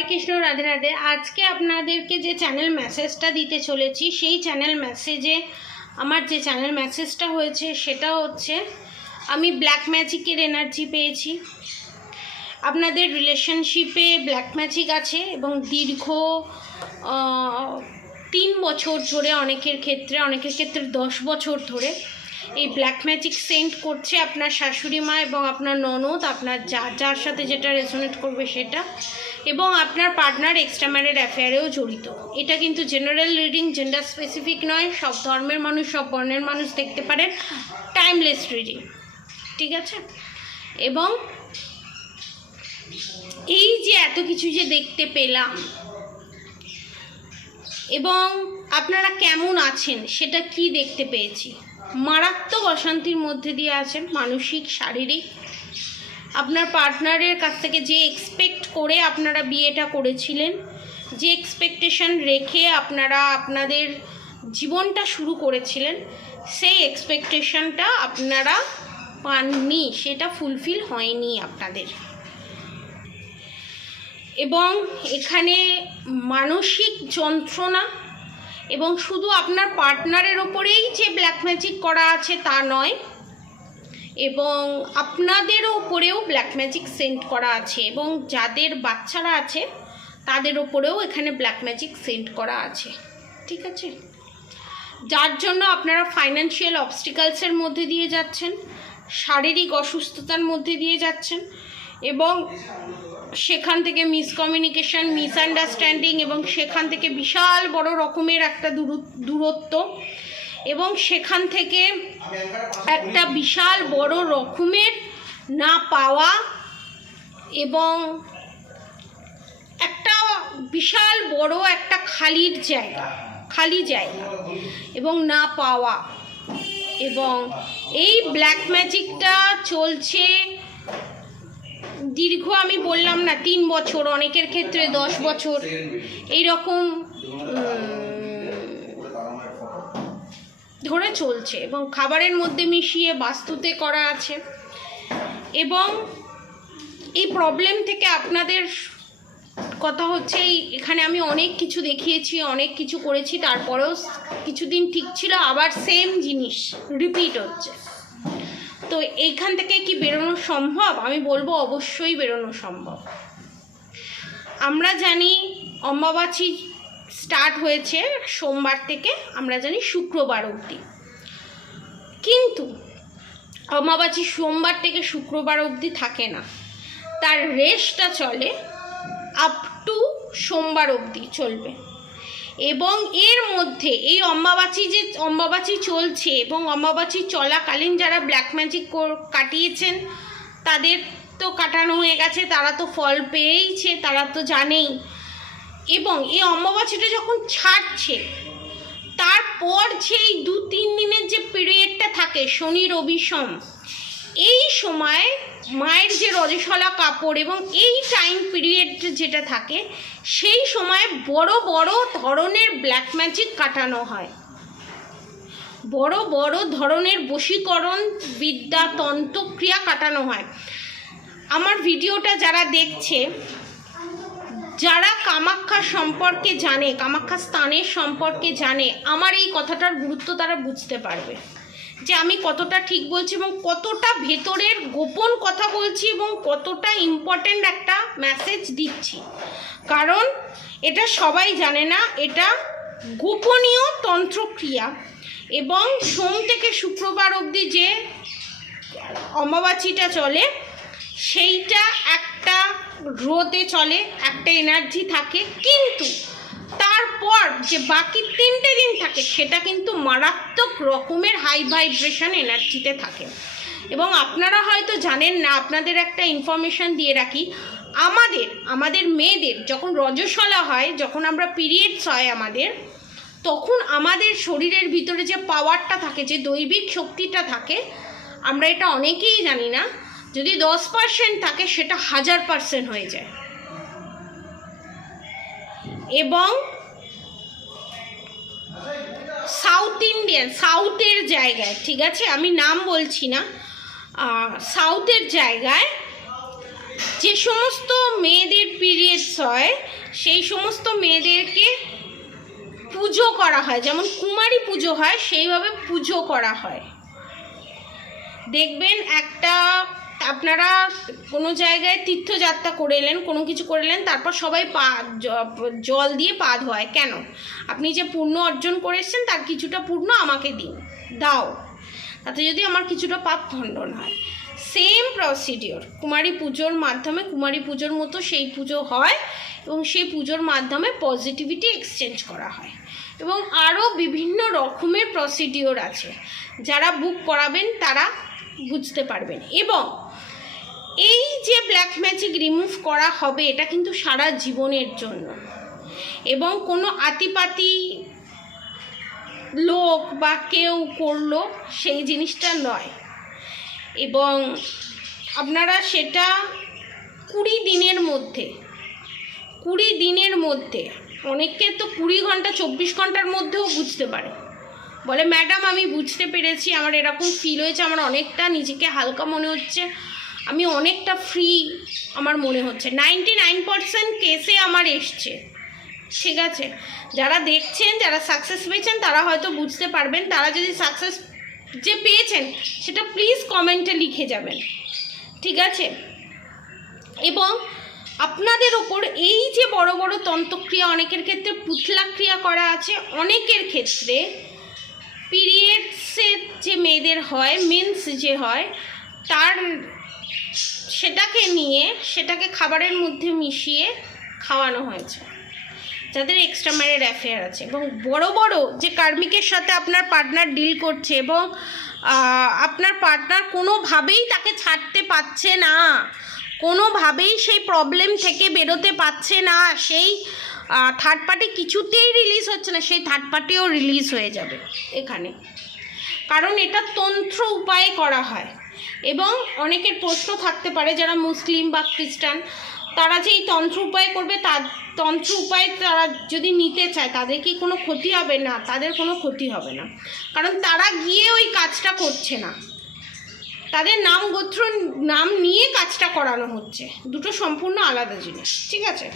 জয় কৃষ্ণ, রাধে রাধে। আজকে আপনাদেরকে যে চ্যানেল মেসেজটা দিতে চলেছি, সেই চ্যানেল মেসেজে আমার যে চ্যানেল মেসেজটা হয়েছে সেটা হচ্ছে, আমি ব্ল্যাক ম্যাজিকের এনার্জি পেয়েছি। আপনাদের রিলেশনশিপে ব্ল্যাক ম্যাজিক আছে এবং দীর্ঘ 3 বছর ধরে, অনেকের ক্ষেত্রে 10 বছর ধরে এই ব্ল্যাক ম্যাজিক সেন্ড করছে আপনার শাশুড়ি মা এবং আপনার ননদ, আপনার যার সাথে যেটা রেজোনেট করবে সেটা, এবং আপনার পার্টনার এক্সট্রা ম্যারিড অ্যাফেয়ারেও জড়িত। এটা কিন্তু জেনারেল রিডিং, জেন্ডার স্পেসিফিক নয়। সব ধর্মের মানুষ, সব বর্ণের মানুষ দেখতে পারেন। টাইমলেস রিডিং, ঠিক আছে? এবং এই যে এত কিছু যে দেখতে পেলাম এবং আপনারা কেমন আছেন সেটা কি দেখতে পেয়েছি। মারাত্মক অশান্তির মধ্যে দিয়ে আছেন, মানসিক, শারীরিক। আপনার পার্টনারের কাছ থেকে যে এক্সপেক্ট করে আপনারা বিয়েটা করেছিলেন, যে এক্সপেকটেশন রেখে আপনারা আপনাদের জীবনটা শুরু করেছিলেন, সেই এক্সপেকটেশনটা আপনারা পাননি, সেটা ফুলফিল হয়নি আপনাদের। এবং এখানে মানসিক যন্ত্রণা, এবং শুধু আপনার পার্টনারের ওপরেই যে ব্ল্যাক ম্যাজিক করা আছে তা নয়, এবং আপনাদেরও ওপরেও ব্ল্যাক ম্যাজিক সেন্ড করা আছে, এবং যাদের বাচ্চারা আছে তাদের ওপরেও এখানে ব্ল্যাক ম্যাজিক সেন্ড করা আছে, ঠিক আছে? যার জন্য আপনারা ফাইন্যান্সিয়াল অবস্টিকালসের মধ্যে দিয়ে যাচ্ছেন, শারীরিক অসুস্থতার মধ্যে দিয়ে যাচ্ছেন, এবং সেখান থেকে মিসকমিউনিকেশন, মিসআন্ডারস্ট্যান্ডিং, এবং সেখান থেকে বিশাল বড় রকমের একটা দূরত্ব, এবং সেখান থেকে একটা বিশাল বড় রকমের না পাওয়া, এবং একটা বিশাল বড় একটা খালি জায়গা এবং না পাওয়া। এবং এই ব্ল্যাক ম্যাজিকটা চলছে দীর্ঘ, আমি বললাম না 3 বছর, অনেকের ক্ষেত্রে 10 বছর, এইরকম ধরে চলছে, এবং খাবারের মধ্যে মিশিয়ে বাস্তুতে করা আছে। এবং এই প্রবলেম থেকে আপনাদের কথা হচ্ছে, এখানে আমি অনেক কিছু দেখিয়েছি, অনেক কিছু করেছি, তারপরেও কিছুদিন ঠিক ছিল, আবার সেম জিনিস রিপিট হচ্ছে। তো এইখান থেকে কি বেরোনো সম্ভব? আমি বলবো অবশ্যই বেরোনো সম্ভব। আমরা জানি অমাবাসী স্টার্ট হয়েছে সোমবার থেকে, আমরা জানি শুক্রবার অবধি, কিন্তু অমাবাসী সোমবার থেকে শুক্রবার অবধি থাকে না, তার রেস্টটা চলে আপ টু সোমবার অবধি চলবে। এবং এর মধ্যে এই অমাবাসী চলছে, এবং অমাবাসী চলাকালীন যারা ব্ল্যাক ম্যাজিক কাটিয়েছেন তাদের তো কাটানো হয়ে গেছে, তারা তো ফল পেয়েইছে, তারা তো জানেই। এবং এই অমাবাসীটা যখন ছাড়ছে, তারপর যেই 2-3 দিনের যে পিরিয়ডটা থাকে শনি রবি সোম, এই সময় মায়ের যে রজস্বলা কাপড়, এবং এই টাইম পিরিয়ড যেটা থাকে, সেই সময় বড় বড় ধরনের ব্ল্যাক ম্যাজিক কাটানো হয়, বড় বড় ধরনের বশীকরণ বিদ্যা, তন্ত্রক্রিয়া কাটানো হয়। আমার ভিডিওটা যারা দেখছে, যারা কামাখ্যা সম্পর্কে জানে, কামাখ্যা স্থানের সম্পর্কে জানে, আমার এই কথাটার গুরুত্ব তারা বুঝতে পারবে যে আমি কতটা ঠিক বলছি, এবং কতটা ভেতরের গোপন কথা বলছি, এবং কতটা ইম্পর্ট্যান্ট একটা মেসেজ দিচ্ছি। কারণ এটা সবাই জানে না, এটা গোপনীয় তন্ত্রক্রিয়া। এবং সোম থেকে শুক্রবার অবধি যে অমাবাসীটা চলে, সেইটা একটা রোদে চলে, একটা এনার্জি থাকে, কিন্তু তারপর যে বাকি 3টে দিন থাকে সেটা কিন্তু মারাত্মক রকমের হাই ভাইব্রেশন এনার্জিতে থাকে। এবং আপনারা হয়তো জানেন না, আপনাদের একটা ইনফরমেশান দিয়ে রাখি, আমাদের মেয়েদের যখন রজস্বলা হয়, যখন আমরা পিরিয়ডস হয় আমাদের, তখন আমাদের শরীরের ভিতরে যে পাওয়ারটা থাকে, যে দৈবিক শক্তিটা থাকে, আমরা এটা অনেকেই জানি না, যদি 10% থাকে সেটা 1000% হয়ে যায়। এবং সাউথের জায়গায়, ঠিক আছে, আমি নাম বলছি না, সাউথের জায়গায় যে সমস্ত মেয়েদের পিরিয়ডস হয় সেই সমস্ত মেয়েদেরকে পুজো করা হয়, যেমন কুমারী পুজো হয় সেইভাবে পুজো করা হয়। দেখবেন একটা আপনারা কোনো জায়গায় তীর্থযাত্রা করে এলেন, কোনো কিছু করে এলেন, তারপর সবাই জল দিয়ে পা ধোয়। কেন? আপনি যে পুণ্য অর্জন করে এসেছেন তার কিছুটা পুণ্য আমাকে দাও, তাতে যদি আমার কিছুটা পাপ খণ্ডন হয়। সেম প্রসিডিওর কুমারী পুজোর মাধ্যমে, কুমারী পুজোর মতো সেই পুজো হয় এবং সেই পুজোর মাধ্যমে পজিটিভিটি এক্সচেঞ্জ করা হয়। এবং আরও বিভিন্ন রকমের প্রসিডিওর আছে, যারা বুক করাবেন তারা বুঝতে পারবেন। এবং এই যে ব্ল্যাক ম্যাজিক রিমুভ করা হবে এটা কিন্তু সারা জীবনের জন্য, এবং কোনো আতিপাতি লোক বা কেউ করলো সেই জিনিসটা নয়। এবং আপনারা সেটা 20 দিনের মধ্যে অনেককে তো 20 ঘন্টা 24 ঘন্টার মধ্যেও বুঝতে পারে, বলে ম্যাডাম আমি বুঝতে পেরেছি, আমার এরকম ফিল হয়েছে, আমার অনেকটা নিজেকে হালকা মনে হচ্ছে, আমি অনেকটা ফ্রি আমার মনে হচ্ছে। 99% কেসে আমার এসছে। ঠিক আছে, যারা দেখছেন, যারা সাকসেস পেয়েছেন তারা হয়তো বুঝতে পারবেন। তারা যদি সাকসেস যে পেয়েছেন সেটা প্লিজ কমেন্টে লিখে যাবেন, ঠিক আছে? এবং আপনাদের ওপর এই যে বড় বড় তন্ত্রক্রিয়া, অনেকের ক্ষেত্রে পুতলা ক্রিয়া করা আছে, অনেকের ক্ষেত্রে পিরিয়ডসের যে মেয়েদের হয়, মেন্স যে হয়, তার সেটাকে নিয়ে সেটাকে খাবারের মধ্যে মিশিয়ে খাওয়ানো হয়েছে, যাদের এক্সট্রা ম্যারিড অ্যাফেয়ার আছে। এবং বড় বড় যে কার্মিকের সাথে আপনার পার্টনার ডিল করছে এবং আপনার পার্টনার কোনোভাবেই তাকে ছাড়তে পারছে না, কোনোভাবেই সেই প্রবলেম থেকে বেরোতে পারছে না, সেই থার্ড পার্টি কিছুতেই রিলিজ হচ্ছে না, সেই থার্ড পার্টিও রিলিজ হয়ে যাবে এখানে, কারণ এটা তন্ত্র উপায়ে করা হয়। এবং অনেকের প্রশ্ন থাকতে পারে যারা মুসলিম বা খ্রিস্টান, তারা যে এই তন্ত্র উপায় করবে, তার তন্ত্র উপায় তারা যদি নিতে চায় তাদের কি কোনো ক্ষতি হবে? না, তাদের কোনো ক্ষতি হবে না, কারণ তারা গিয়ে ওই কাজটা করছে না, তাদের নাম গোত্র নাম নিয়ে কাজটা করানো হচ্ছে, দুটো সম্পূর্ণ আলাদা জিনিস। ঠিক আছে,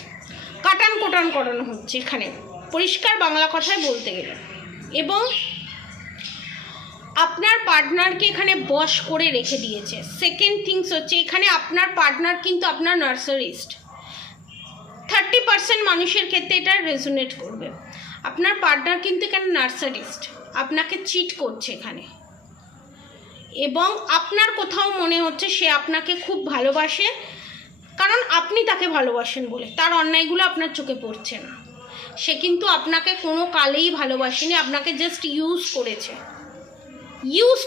কাটান কোটান করানো হচ্ছে এখানে, পরিষ্কার বাংলা কথায় বলতে গেলে। এবং আপনার পার্টনারকে এখানে বশ করে রেখে দিয়েছে। সেকেন্ড থিংস হচ্ছে, এখানে আপনার পার্টনার কিন্তু আপনার নার্সারিস্ট। 30% মানুষের ক্ষেত্রে এটা রেজোনেট করবে। আপনার পার্টনার কিন্তু এখানে নার্সারিস্ট, আপনাকে চিট করছে এখানে। এবং আপনার কোথাও মনে হচ্ছে সে আপনাকে খুব ভালোবাসে, কারণ আপনি তাকে ভালোবাসেন বলে তার অন্যায়গুলো আপনার চোখে পড়ছে না। সে কিন্তু আপনাকে কোনো কালেই ভালোবাসেনি, আপনাকে জাস্ট ইউজ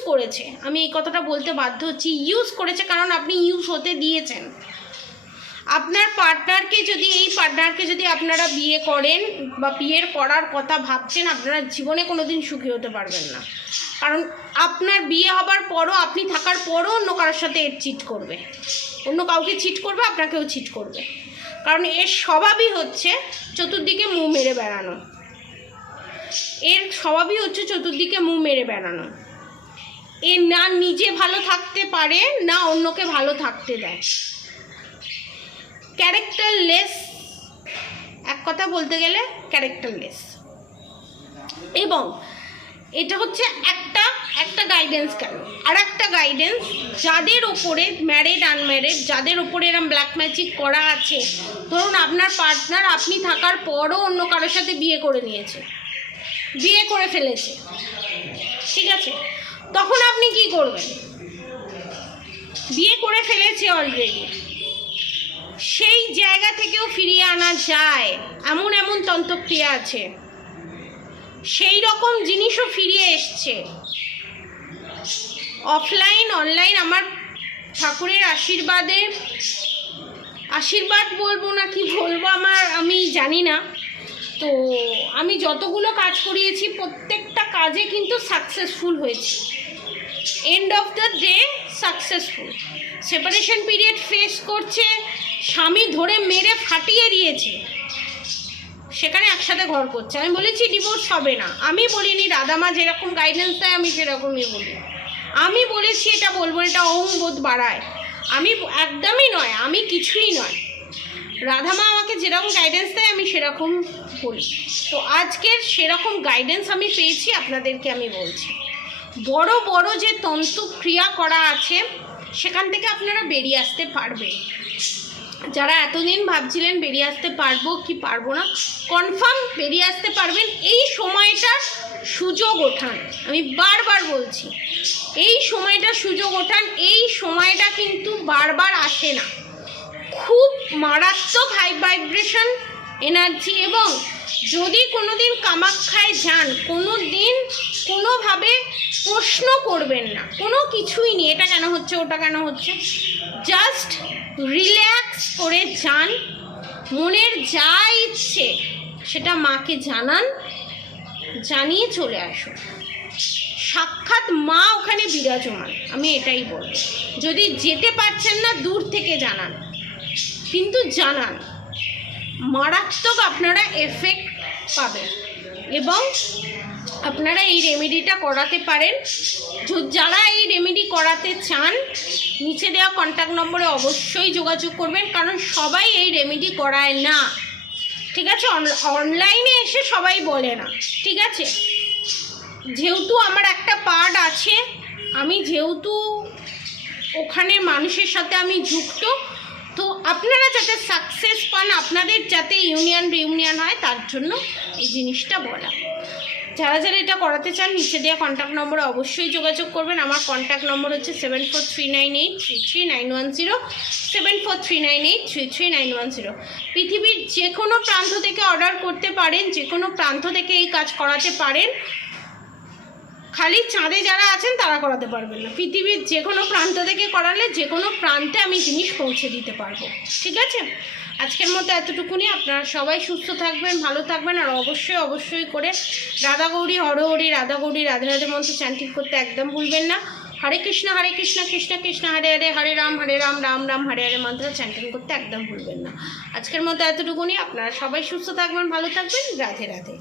করেছে। আমি এই কথাটা বলতে বাধ্য হচ্ছি, ইউজ করেছে, কারণ আপনি ইউজ হতে দিয়েছেন। আপনার পার্টনারকে যদি আপনারা বিয়ে করেন বা বিয়ের করার কথা ভাবছেন, আপনারা জীবনে কোনো দিন সুখী হতে পারবেন না, কারণ আপনার বিয়ে হবার পরও, আপনি থাকার পরও অন্য কারোর সাথে এর চিট করবে, অন্য কাউকে চিট করবে, আপনাকেও চিট করবে, কারণ এর স্বভাবই হচ্ছে চতুর্দিকে মুখ মেরে বেড়ানো। এ না নিজে ভালো থাকতে পারে, না অন্যকে ভালো থাকতে দেয়। ক্যারেক্টারলেস, এক কথা বলতে গেলে ক্যারেক্টারলেস। এবং এটা হচ্ছে একটা গাইডেন্স। কেন? আর একটা গাইডেন্স, যাদের ওপরে ম্যারিড আনম্যারিড, যাদের ওপরে এরম ব্ল্যাক ম্যাজিক করা আছে, ধরুন আপনার পার্টনার আপনি থাকার পরও অন্য কারোর সাথে বিয়ে করে ফেলেছে, ঠিক আছে, তখন আপনি কি করবেন? বিয়ে করে ফেলেছে অলরেডি, সেই জায়গা থেকেও ফিরিয়ে আনা যায়, এমন তন্ত্রক্রিয়া আছে, সেই রকম জিনিসও ফিরিয়ে এসছে। অফলাইন অনলাইন আমার ঠাকুরের আশীর্বাদ বলবো না কি বলবো, আমি জানি না। তো আমি যতগুলো কাজ করিয়েছি প্রত্যেকটা কাজে কিন্তু সাকসেসফুল হয়েছে, end of the day successful. Separation period face করছে, স্বামী ধরে মেরে ফাটিয়ে দিয়েছে, সেখানে একসাথে ঘর করছে। আমি বলেছি ডিভোর্স হবে না, আমি বলিনি, রাধামা যেরকম গাইডেন্স দেয় আমি সেরকমই বলি। আমি বলেছি এটা বলবো, এটা অহংবোধ বাড়ায়। আমি একদমই নয়, আমি কিছুই নয়। রাধামা আমাকে যেরকম গাইডেন্স দেয় আমি সেরকম বলি। তো আজকের সেরকম গাইডেন্স আমি পেয়েছি, আপনাদেরকে আমি বলছি। বড় বড় যে তন্ত্র ক্রিয়া করা আছে সেখান থেকে আপনারা বেরিয়ে আসতে পারবেন। যারা এতদিন ভাবছিলেন বেরিয়ে আসতে পারবো কি পারবো না, কনফার্ম বেরিয়ে আসতে পারবেন। এই সময়টার সুযোগ ওঠান, আমি বারবার বলছি, এই সময়টা সুযোগ ওঠান। এই সময়টা কিন্তু বারবার আসে না, খুব মারাত্মক হাই ভাইব্রেশন এনার্জি। এবং যদি কোনো দিন কামাখ্যায় যান, কোনো দিন কোনোভাবে প্রশ্ন করবেন না, কোনো কিছুই নেই এটা কেন হচ্ছে ওটা কেন হচ্ছে, জাস্ট রিল্যাক্স করে যান, মনের যা ইচ্ছে সেটা মাকে জানান, জানিয়ে চলে আসুন। সাক্ষাৎ মা ওখানে বিরাজমান, আমি এটাই বলব। যদি যেতে পারছেন না দূর থেকে জানান, কিন্তু জানান, মারাত্মক আপনারা এফেক্ট পাবেন। এবং আপনারা এই রেমেডিটা করাতে পারেন। যারা এই রেমেডি করাতে চান নিচে দেওয়া কন্ট্যাক্ট নম্বরে অবশ্যই যোগাযোগ করবেন, কারণ সবাই এই রেমেডি করায় না, ঠিক আছে? অনলাইনে এসে সবাই বলে না, ঠিক আছে? যেহেতু আমার একটা পার্ট আছে, আমি যেহেতু ওখানে মানুষের সাথে আমি যুক্ত, তো আপনারা যাতে সাকসেস পান, আপনাদের যাতে ইউনিয়ন রিউনিয়ন হয়, তার জন্য এই জিনিসটা বলা। যারা যারা এটা করাতে চান নিচে দেওয়া কন্ট্যাক্ট নম্বরে অবশ্যই যোগাযোগ করবেন। আমার কন্ট্যাক্ট নম্বর হচ্ছে 7439833910, 7439833910। পৃথিবীর যে কোনো প্রান্ত থেকে অর্ডার করতে পারেন, যে কোনো প্রান্ত থেকে এই কাজ করাতে পারেন। খালি চাঁদে যারা আছেন তারা করাতে পারবেন না, পৃথিবীর যে কোনো প্রান্ত থেকে করালে যে কোনো প্রান্তে আমি জিনিস পৌঁছে দিতে পারবো, ঠিক আছে? আজকের মতো এতটুকুনি। আপনারা সবাই সুস্থ থাকবেন, ভালো থাকবেন, আর অবশ্যই অবশ্যই করে রাধা গৌরী হরহরি, রাধা গৌরী রাধে রাধে মন্ত্র চ্যান্টিং করতে একদম ভুলবেন না। হরে কৃষ্ণ কৃষ্ণ কৃষ্ণ হরে হরে, হরে রাম রাম রাম হরে হরে মন্ত্র চ্যান্টিং করতে একদম ভুলবেন না। আজকের মতো এতটুকুনি। আপনারা সবাই সুস্থ থাকবেন, ভালো থাকবেন, রাধে রাধে।